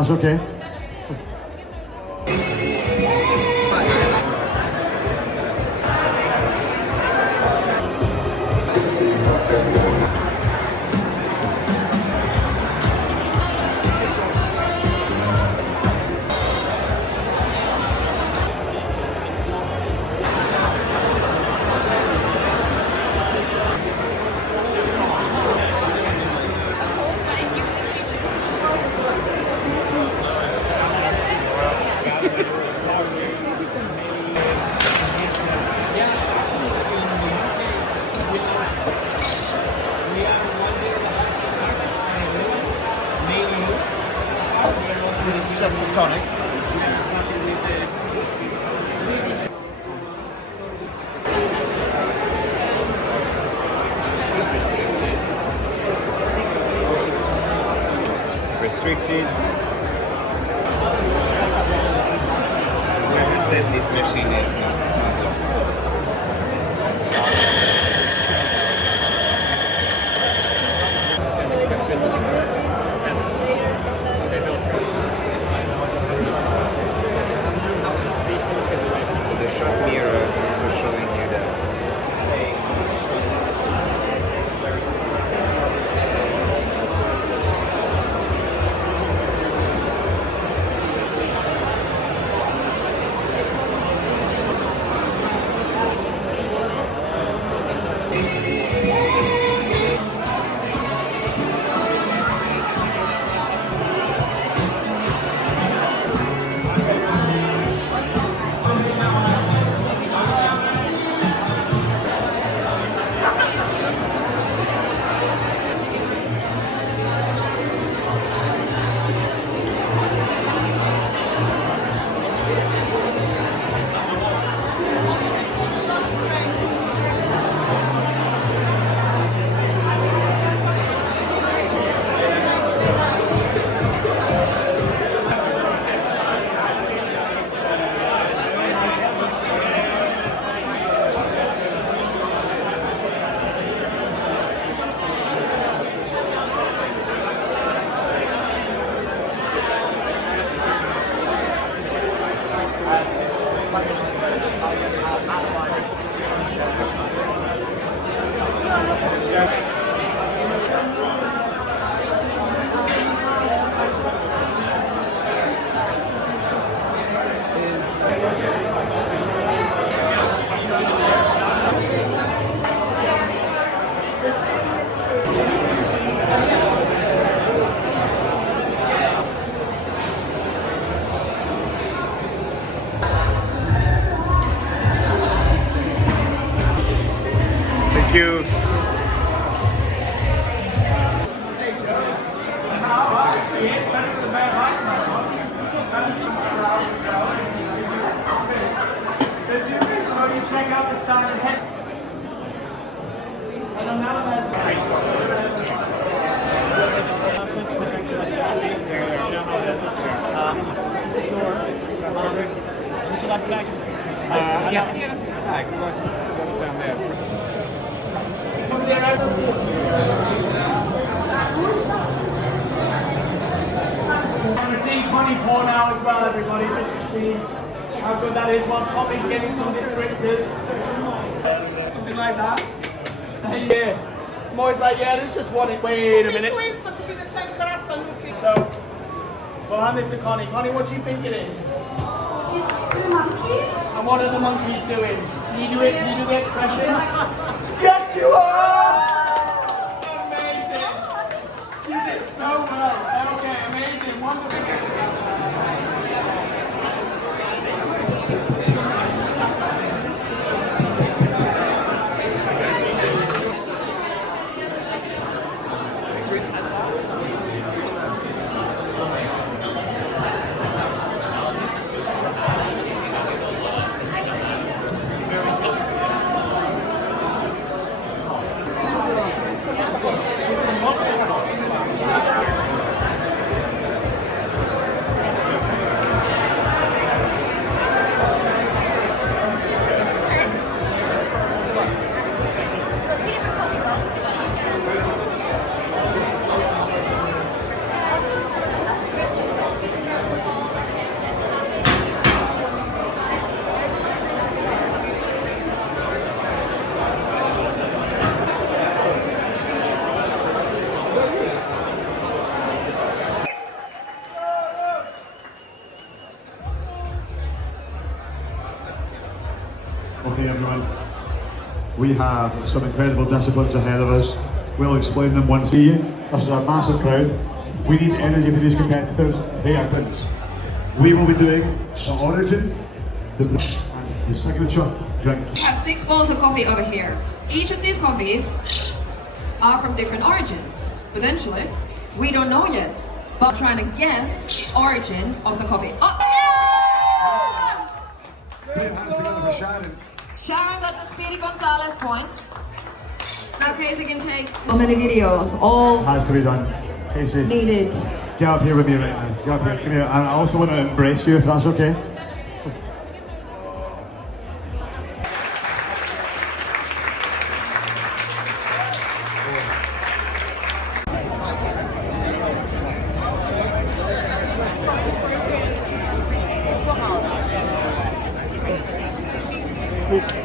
That's okay. This is just the tonic. Restricted. Whoever said this machine is not locked. So the shot mirror is also showing you that saying thank you. Check out the standard head. And I'm now this is yours. Would you like the accent? Yes. I got it down there. I'm seeing Connie pour now as well, everybody, just to see how good that is while Tommy's getting some descriptors. Something like that. Yeah. I'm always like, yeah, there's just one. Wait a minute. Twins, so it could be the same character looking. So, well, hand this to Connie. Connie, what do you think it is? It's two monkeys. And what are the monkeys doing? Can you do it? Can you do the expression? Yes, you are! Amazing! You did so well. Okay, amazing, wonderful. have some incredible disciplines ahead of us. We'll explain them once. See you. This is a massive crowd. We need energy for these competitors. Pay attention. We will be doing the origin, and the signature drink. We have 6 bowls of coffee over here. Each of these coffees are from different origins. Potentially, we don't know yet. But trying to guess origin of the coffee. Oh, Put your hands together for Sharon. Sharon got the Speedy Gonzalez point. Now Casey can take how many videos? All Has to be done. Casey, needed. get up here with me right now. Get up here. Come here. And I also want to embrace you if that's okay. Please.